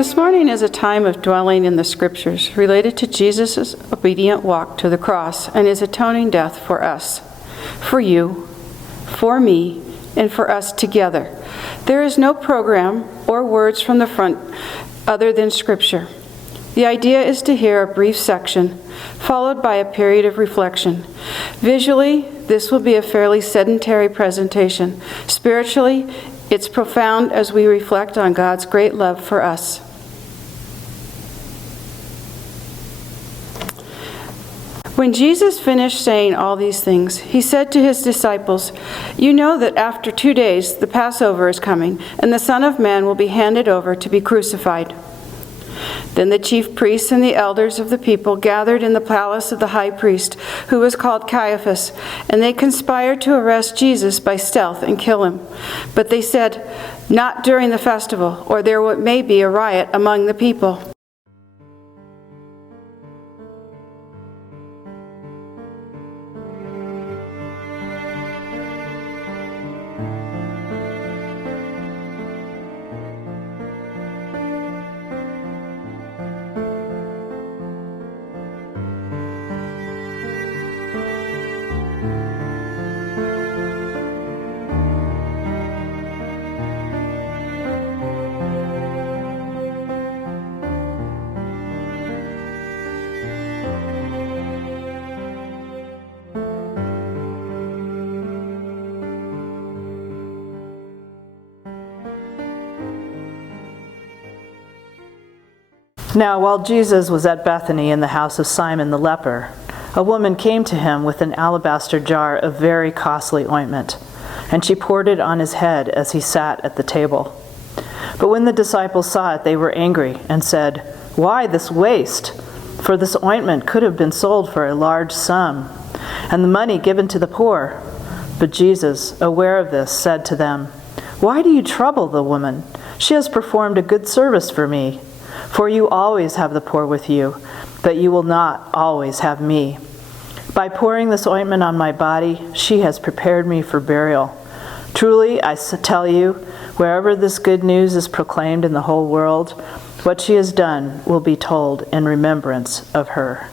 This morning is a time of dwelling in the Scriptures related to Jesus' obedient walk to the cross and his atoning death for us, for you, for me, and for us together. There is no program or words from the front other than Scripture. The idea is to hear a brief section, followed by a period of reflection. Visually, this will be a fairly sedentary presentation. Spiritually, it's profound as we reflect on God's great love for us. When Jesus finished saying all these things, he said to his disciples, "You know that after 2 days the Passover is coming, and the Son of Man will be handed over to be crucified." Then the chief priests and the elders of the people gathered in the palace of the high priest, who was called Caiaphas, and they conspired to arrest Jesus by stealth and kill him. But they said, "Not during the festival, or there may be a riot among the people." Now, while Jesus was at Bethany in the house of Simon the leper, a woman came to him with an alabaster jar of very costly ointment, and she poured it on his head as he sat at the table. But when the disciples saw it, they were angry and said, "Why this waste? For this ointment could have been sold for a large sum, and the money given to the poor." But Jesus, aware of this, said to them, "Why do you trouble the woman? She has performed a good service for me. For you always have the poor with you, but you will not always have me. By pouring this ointment on my body, she has prepared me for burial. Truly, I tell you, wherever this good news is proclaimed in the whole world, what she has done will be told in remembrance of her."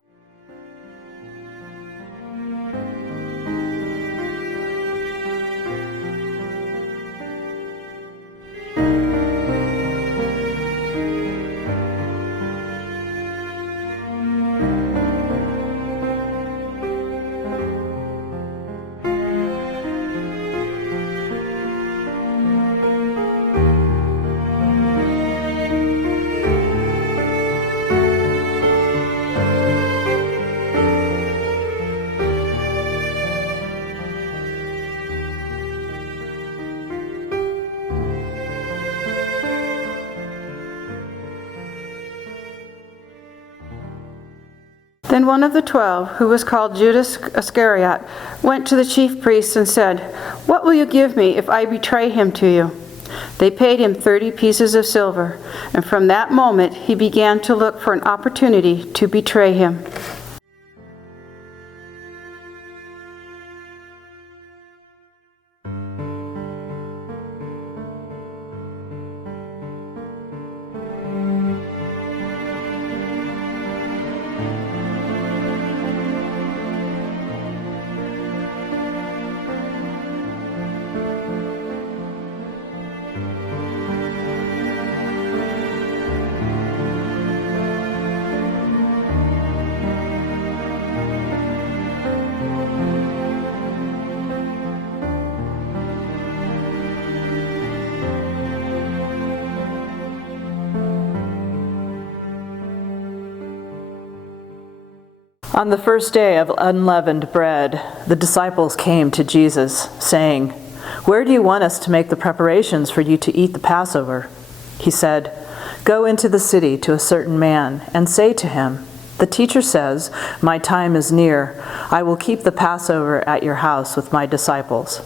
Then one of the 12, who was called Judas Iscariot, went to the chief priests and said, "What will you give me if I betray him to you?" They paid him 30 pieces of silver, and from that moment he began to look for an opportunity to betray him. On the first day of unleavened bread, the disciples came to Jesus, saying, "Where do you want us to make the preparations for you to eat the Passover?" He said, "Go into the city to a certain man and say to him, 'The teacher says, my time is near. I will keep the Passover at your house with my disciples.'"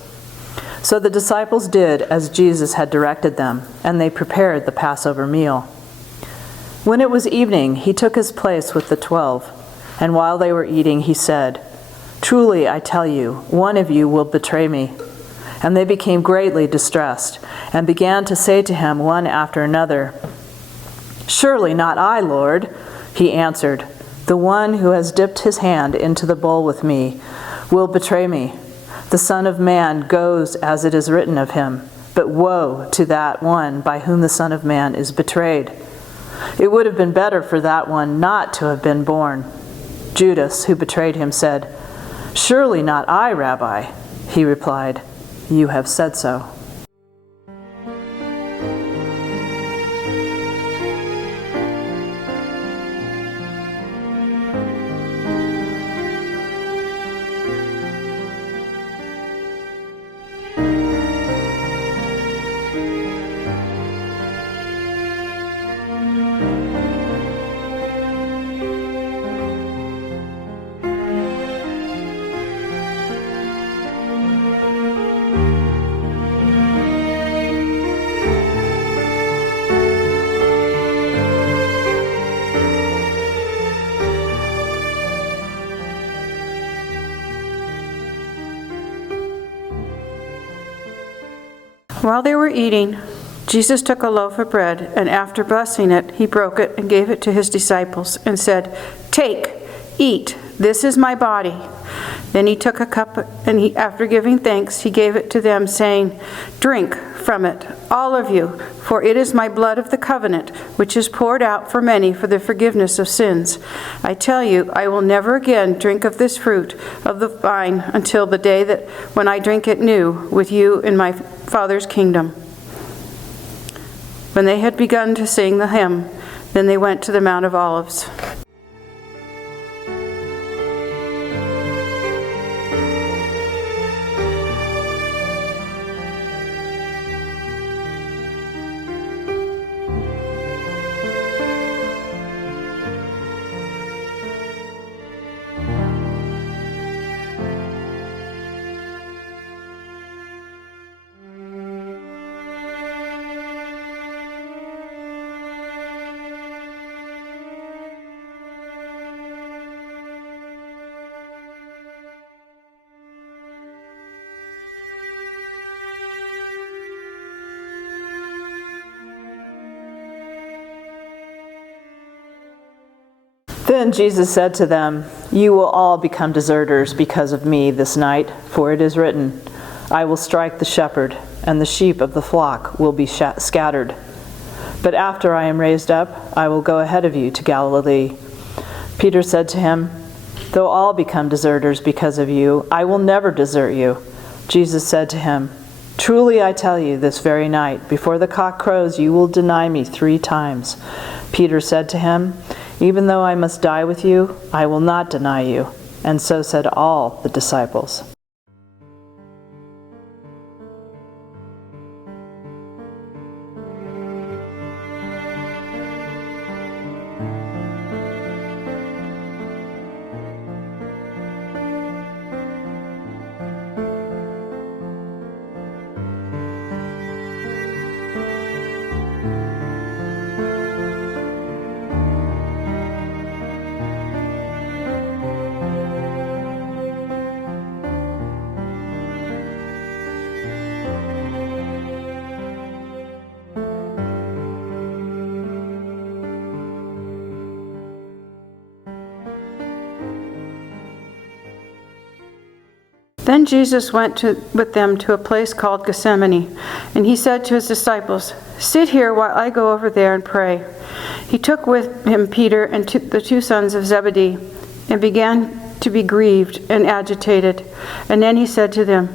So the disciples did as Jesus had directed them, and they prepared the Passover meal. When it was evening, he took his place with the 12. And while they were eating, he said, "Truly, I tell you, one of you will betray me." And they became greatly distressed, and began to say to him one after another, "Surely not I, Lord." He answered, "The one who has dipped his hand into the bowl with me will betray me. The Son of Man goes as it is written of him, but woe to that one by whom the Son of Man is betrayed. It would have been better for that one not to have been born." Judas, who betrayed him, said, "Surely not I, Rabbi." He replied, "You have said so." While they were eating, Jesus took a loaf of bread, and after blessing it, he broke it and gave it to his disciples and said, "Take, eat, this is my body." Then he took a cup, and after giving thanks, he gave it to them, saying, "Drink from it, all of you, for it is my blood of the covenant, which is poured out for many for the forgiveness of sins. I tell you, I will never again drink of this fruit of the vine until the day that when I drink it new with you in my Father's kingdom." When they had begun to sing the hymn, then they went to the Mount of Olives. Then Jesus said to them, "You will all become deserters because of me this night, for it is written, 'I will strike the shepherd, and the sheep of the flock will be scattered.' But after I am raised up, I will go ahead of you to Galilee." Peter said to him, "Though all become deserters because of you, I will never desert you." Jesus said to him, "Truly I tell you, this very night, before the cock crows, you will deny me 3 times." Peter said to him, "Even though I must die with you, I will not deny you." And so said all the disciples. Then Jesus went with them to a place called Gethsemane, and he said to his disciples, "Sit here while I go over there and pray." He took with him Peter and the 2 sons of Zebedee, and began to be grieved and agitated. And then he said to them,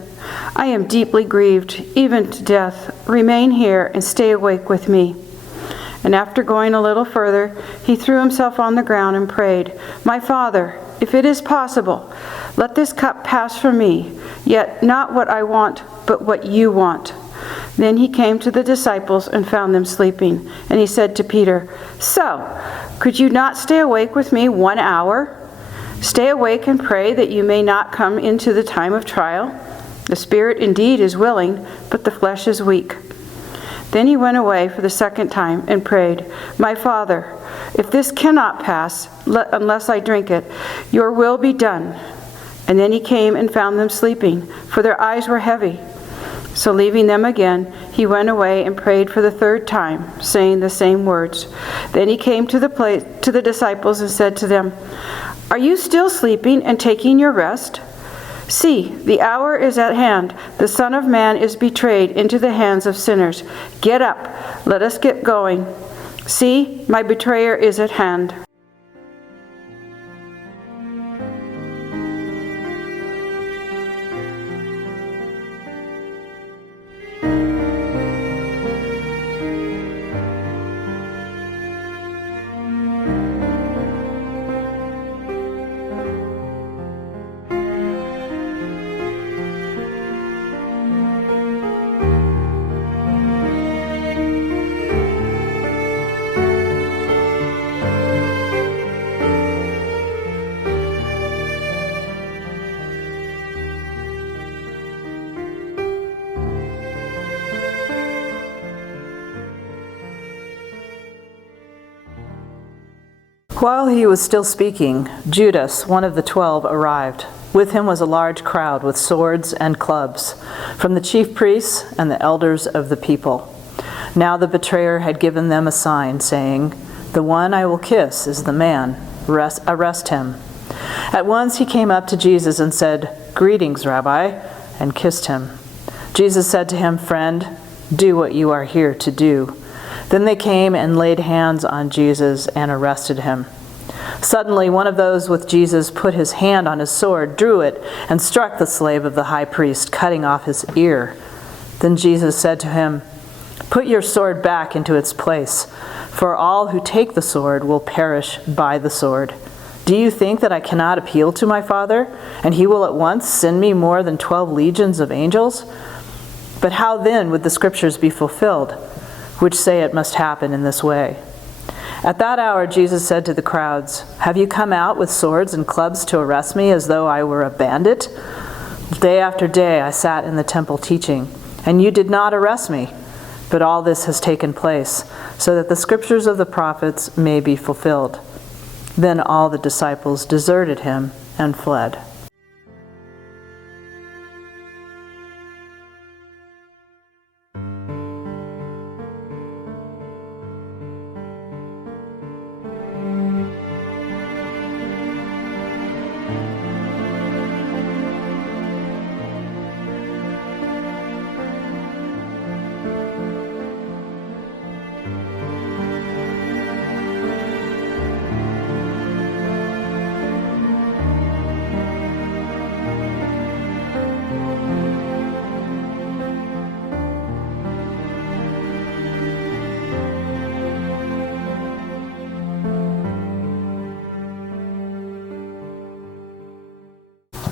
"I am deeply grieved, even to death. Remain here and stay awake with me." And after going a little further, he threw himself on the ground and prayed, "My Father, if it is possible, let this cup pass from me, yet not what I want, but what you want." Then he came to the disciples and found them sleeping. And he said to Peter, "So, could you not stay awake with me 1 hour? Stay awake and pray that you may not come into the time of trial. The spirit indeed is willing, but the flesh is weak." Then he went away for the 2nd time and prayed, "My Father, if this cannot pass unless I drink it, your will be done." And then he came and found them sleeping, for their eyes were heavy. So leaving them again, he went away and prayed for the third time, saying the same words. Then he came to the disciples and said to them, "Are you still sleeping and taking your rest? See, the hour is at hand. The Son of Man is betrayed into the hands of sinners. Get up, let us get going. See, my betrayer is at hand." While he was still speaking, Judas, one of the 12, arrived. With him was a large crowd with swords and clubs, from the chief priests and the elders of the people. Now the betrayer had given them a sign, saying, "The one I will kiss is the man. Arrest him." At once he came up to Jesus and said, "Greetings, Rabbi," and kissed him. Jesus said to him, "Friend, do what you are here to do." Then they came and laid hands on Jesus and arrested him. Suddenly, one of those with Jesus put his hand on his sword, drew it, and struck the slave of the high priest, cutting off his ear. Then Jesus said to him, "Put your sword back into its place, for all who take the sword will perish by the sword. Do you think that I cannot appeal to my Father, and he will at once send me more than 12 legions of angels? But how then would the scriptures be fulfilled, which say it must happen in this way?" At that hour Jesus said to the crowds, "Have you come out with swords and clubs to arrest me as though I were a bandit? Day after day I sat in the temple teaching, and you did not arrest me. But all this has taken place, so that the scriptures of the prophets may be fulfilled." Then all the disciples deserted him and fled.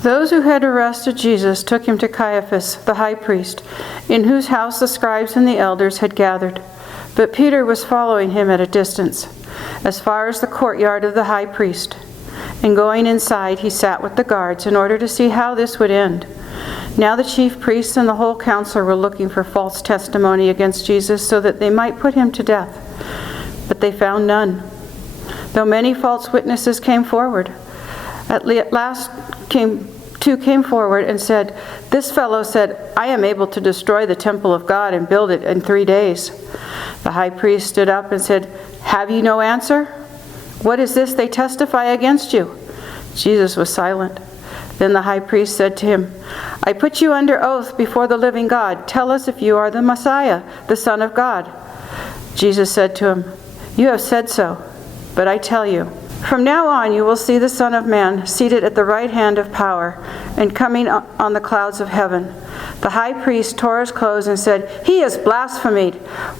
Those who had arrested Jesus took him to Caiaphas, the high priest, in whose house the scribes and the elders had gathered. But Peter was following him at a distance, as far as the courtyard of the high priest. And going inside, he sat with the guards in order to see how this would end. Now the chief priests and the whole council were looking for false testimony against Jesus so that they might put him to death. But they found none, though many false witnesses came forward. At last two came forward and said, "This fellow said, 'I am able to destroy the temple of God and build it in 3 days.'" The high priest stood up and said, "Have you no answer? What is this they testify against you?" Jesus was silent. Then the high priest said to him, "I put you under oath before the living God. Tell us if you are the Messiah, the Son of God." Jesus said to him, "You have said so, but I tell you, from now on you will see the Son of Man seated at the right hand of power and coming on the clouds of heaven." The high priest tore his clothes and said, "He has blasphemed.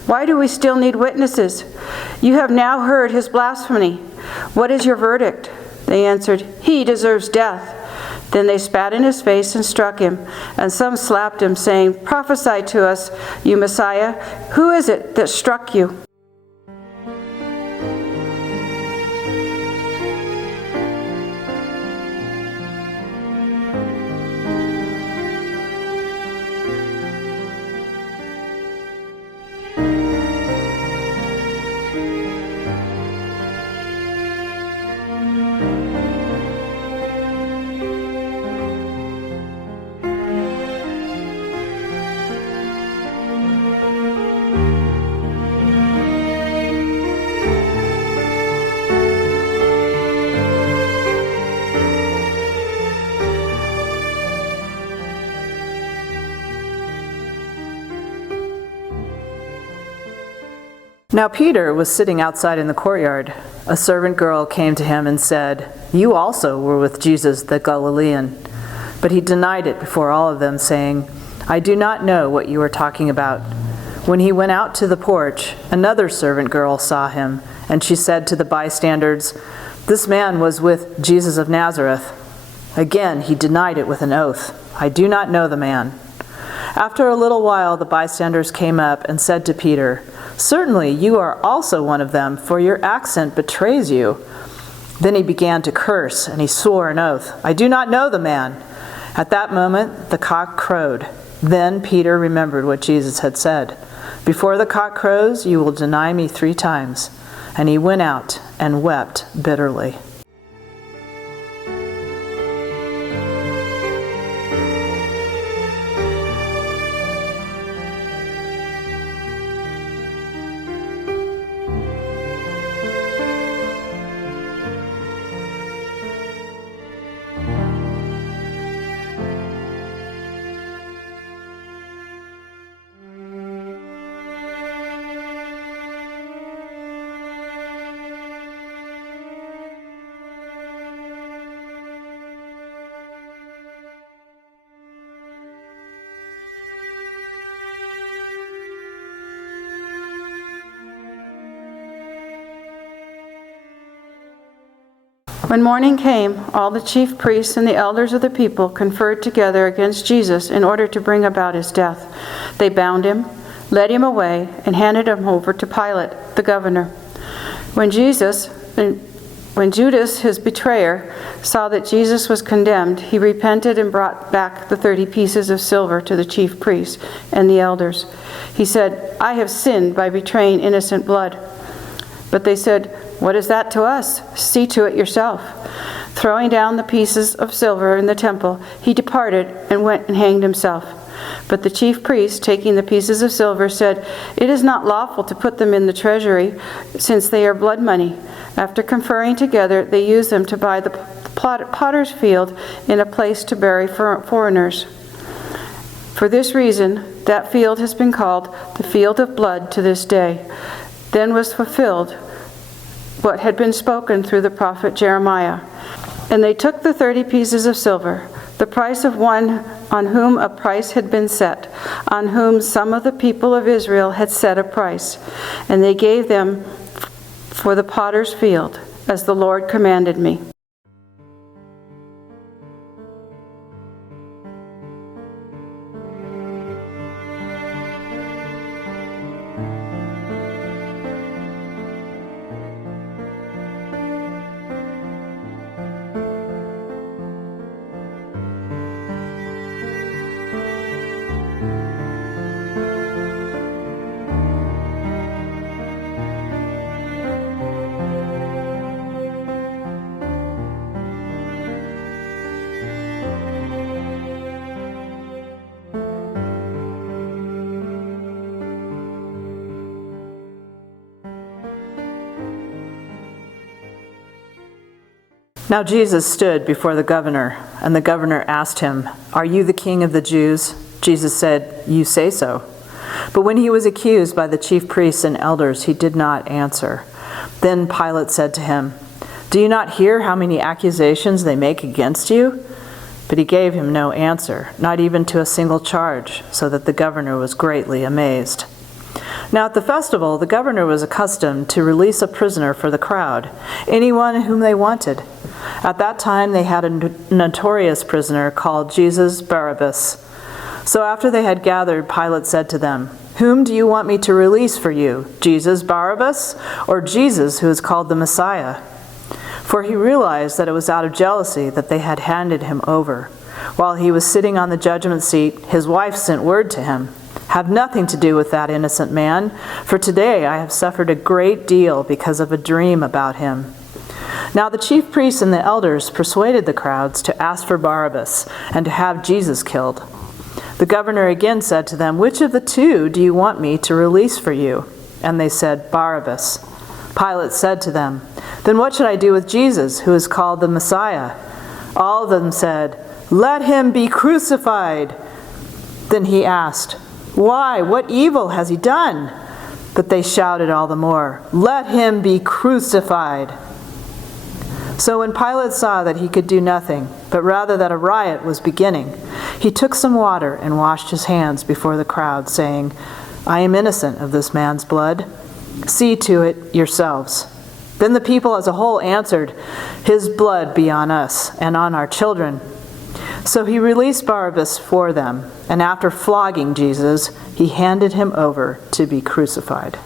Why do we still need witnesses? You have now heard his blasphemy. What is your verdict?" They answered, "He deserves death." Then they spat in his face and struck him, and some slapped him, saying, "Prophesy to us, you Messiah. Who is it that struck you?" Now Peter was sitting outside in the courtyard. A servant girl came to him and said, "You also were with Jesus the Galilean." But he denied it before all of them, saying, "I do not know what you are talking about." When he went out to the porch, another servant girl saw him, and she said to the bystanders, "This man was with Jesus of Nazareth." Again he denied it with an oath, "I do not know the man." After a little while the bystanders came up and said to Peter, "Certainly you are also one of them, for your accent betrays you." Then he began to curse, and he swore an oath, "I do not know the man." At that moment the cock crowed. Then Peter remembered what Jesus had said, "Before the cock crows, you will deny me 3 times." And he went out and wept bitterly. When morning came, all the chief priests and the elders of the people conferred together against Jesus in order to bring about his death. They bound him, led him away, and handed him over to Pilate, the governor. When Judas, his betrayer, saw that Jesus was condemned, he repented and brought back the 30 pieces of silver to the chief priests and the elders. He said, "I have sinned by betraying innocent blood." But they said, "What is that to us? See to it yourself." Throwing down the pieces of silver in the temple, he departed and went and hanged himself. But the chief priests, taking the pieces of silver, said, "It is not lawful to put them in the treasury, since they are blood money." After conferring together, they used them to buy the potter's field in a place to bury foreigners. For this reason, that field has been called the Field of Blood to this day. Then was fulfilled what had been spoken through the prophet Jeremiah. And they took the 30 pieces of silver, the price of one on whom a price had been set, on whom some of the people of Israel had set a price, and they gave them for the potter's field, as the Lord commanded me. Now Jesus stood before the governor, and the governor asked him, "Are you the king of the Jews?" Jesus said, "You say so." But when he was accused by the chief priests and elders, he did not answer. Then Pilate said to him, "Do you not hear how many accusations they make against you?" But he gave him no answer, not even to a single charge, so that the governor was greatly amazed. Now at the festival, the governor was accustomed to release a prisoner for the crowd, anyone whom they wanted. At that time they had a notorious prisoner called Jesus Barabbas. So after they had gathered, Pilate said to them, "Whom do you want me to release for you, Jesus Barabbas, or Jesus who is called the Messiah?" For he realized that it was out of jealousy that they had handed him over. While he was sitting on the judgment seat, his wife sent word to him, "Have nothing to do with that innocent man, for today I have suffered a great deal because of a dream about him." Now the chief priests and the elders persuaded the crowds to ask for Barabbas and to have Jesus killed. The governor again said to them, "Which of the two do you want me to release for you?" And they said, "Barabbas." Pilate said to them, "Then what should I do with Jesus, who is called the Messiah?" All of them said, "Let him be crucified." Then he asked, "Why? What evil has he done?" But they shouted all the more, "Let him be crucified!" So when Pilate saw that he could do nothing, but rather that a riot was beginning, he took some water and washed his hands before the crowd, saying, "I am innocent of this man's blood. See to it yourselves." Then the people as a whole answered, "His blood be on us and on our children." So he released Barabbas for them, and after flogging Jesus, he handed him over to be crucified.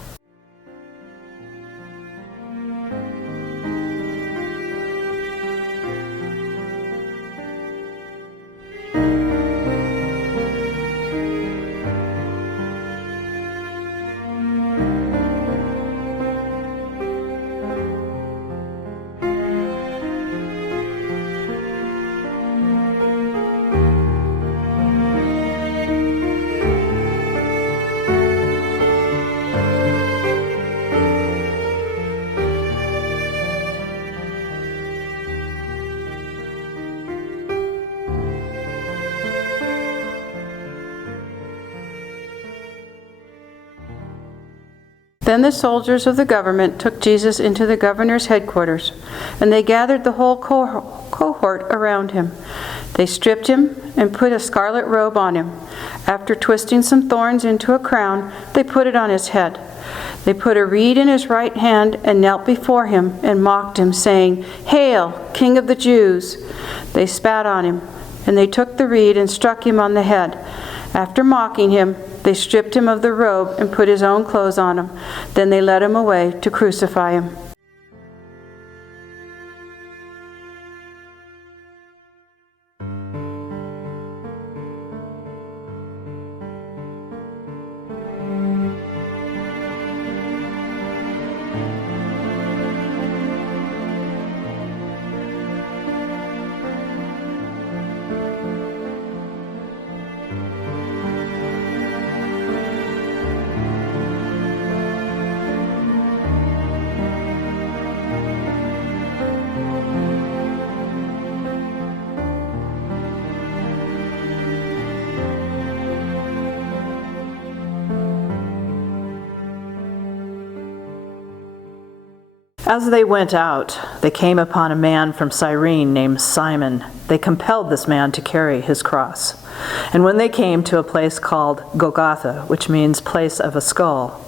Then the soldiers of the government took Jesus into the governor's headquarters, and they gathered the whole cohort around him. They stripped him and put a scarlet robe on him. After twisting some thorns into a crown, they put it on his head. They put a reed in his right hand and knelt before him and mocked him, saying, "Hail, King of the Jews!" They spat on him, and they took the reed and struck him on the head. After mocking him, they stripped him of the robe and put his own clothes on him. Then they led him away to crucify him. As they went out, they came upon a man from Cyrene named Simon. They compelled this man to carry his cross. And when they came to a place called Golgotha, which means place of a skull,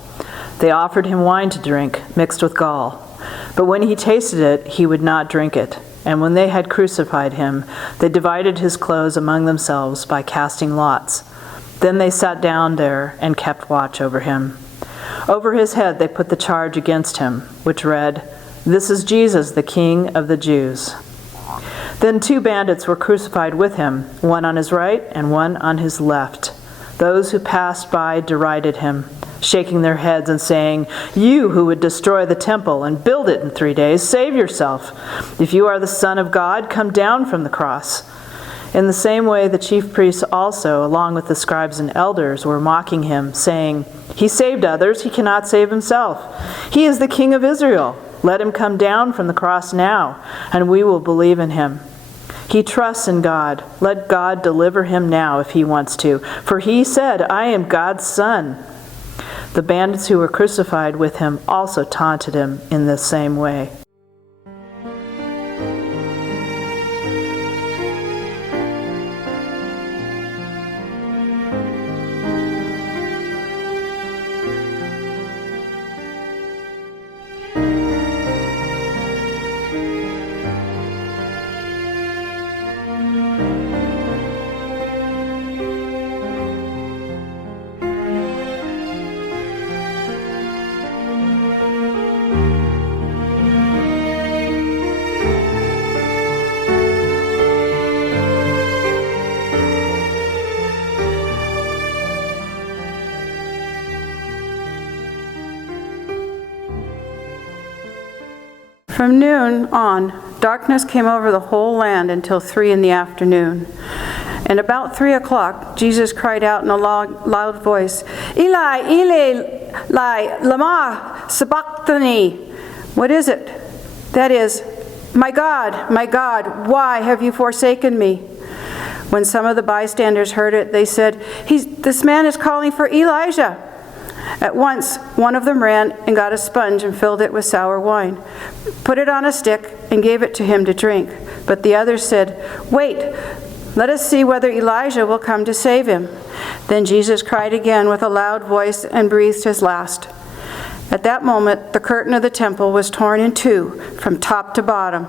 they offered him wine to drink, mixed with gall. But when he tasted it, he would not drink it. And when they had crucified him, they divided his clothes among themselves by casting lots. Then they sat down there and kept watch over him. Over his head they put the charge against him, which read, "This is Jesus, the King of the Jews." Then 2 bandits were crucified with him, one on his right and one on his left. Those who passed by derided him, shaking their heads and saying, "You who would destroy the temple and build it in 3 days, save yourself. If you are the Son of God, come down from the cross." In the same way, the chief priests also, along with the scribes and elders, were mocking him, saying, "He saved others, he cannot save himself. He is the King of Israel. Let him come down from the cross now, and we will believe in him. He trusts in God. Let God deliver him now if he wants to, for he said, 'I am God's son.'" The bandits who were crucified with him also taunted him in the same way. From noon on, darkness came over the whole land until 3 p.m. And about 3 o'clock, Jesus cried out in a loud voice, "Eli, Eli, lama sabachthani." What is it? That is, my God, why have you forsaken me?" When some of the bystanders heard it, they said, "This man is calling for Elijah." At once, one of them ran and got a sponge and filled it with sour wine, put it on a stick, and gave it to him to drink. But the others said, "Wait, let us see whether Elijah will come to save him." Then Jesus cried again with a loud voice and breathed his last. At that moment, the curtain of the temple was torn in two, from top to bottom.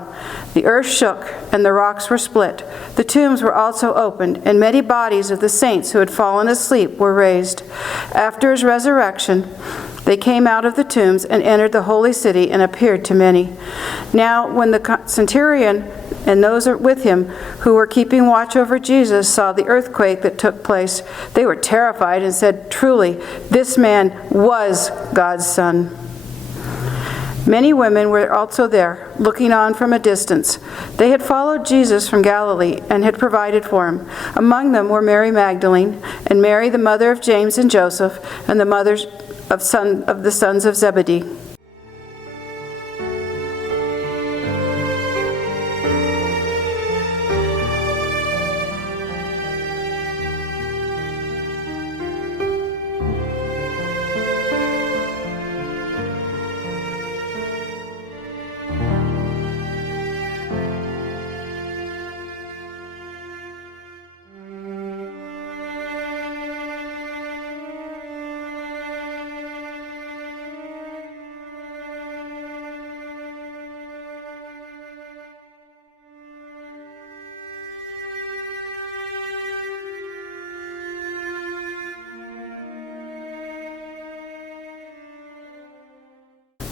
The earth shook, and the rocks were split. The tombs were also opened, and many bodies of the saints who had fallen asleep were raised. After his resurrection, they came out of the tombs and entered the holy city and appeared to many. Now, when the centurion and those with him who were keeping watch over Jesus saw the earthquake that took place, they were terrified and said, "Truly, this man was God's Son." Many women were also there, looking on from a distance. They had followed Jesus from Galilee and had provided for him. Among them were Mary Magdalene, and Mary, the mother of James and Joseph, and the mothers of the sons of Zebedee.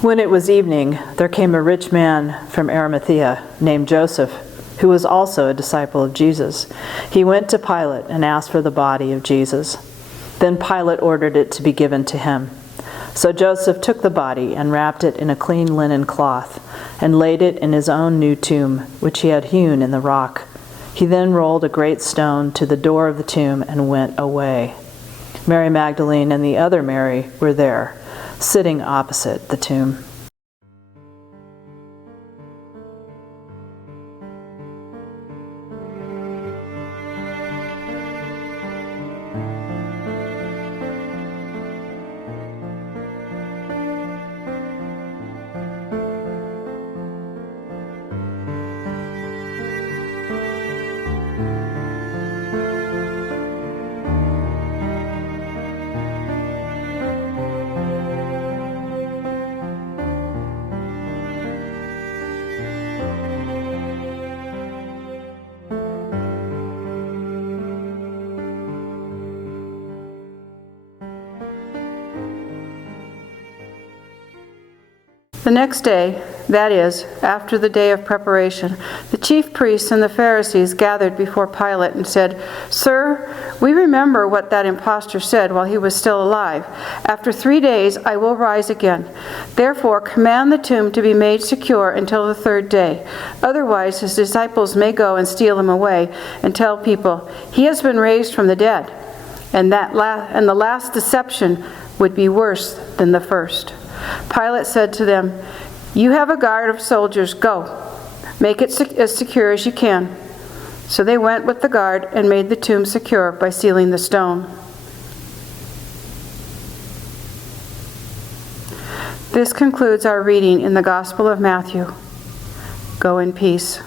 When it was evening, there came a rich man from Arimathea named Joseph, who was also a disciple of Jesus. He went to Pilate and asked for the body of Jesus. Then Pilate ordered it to be given to him. So Joseph took the body and wrapped it in a clean linen cloth and laid it in his own new tomb, which he had hewn in the rock. He then rolled a great stone to the door of the tomb and went away. Mary Magdalene and the other Mary were there, sitting opposite the tomb. The next day, that is, after the day of preparation, the chief priests and the Pharisees gathered before Pilate and said, "Sir, we remember what that impostor said while he was still alive. After 3 days I will rise again. Therefore command the tomb to be made secure until the third day. Otherwise his disciples may go and steal him away and tell people, 'He has been raised from the dead.' And the last deception would be worse than the first." Pilate said to them, "You have a guard of soldiers. Go, make it as secure as you can." So they went with the guard and made the tomb secure by sealing the stone. This concludes our reading in the Gospel of Matthew. Go in peace.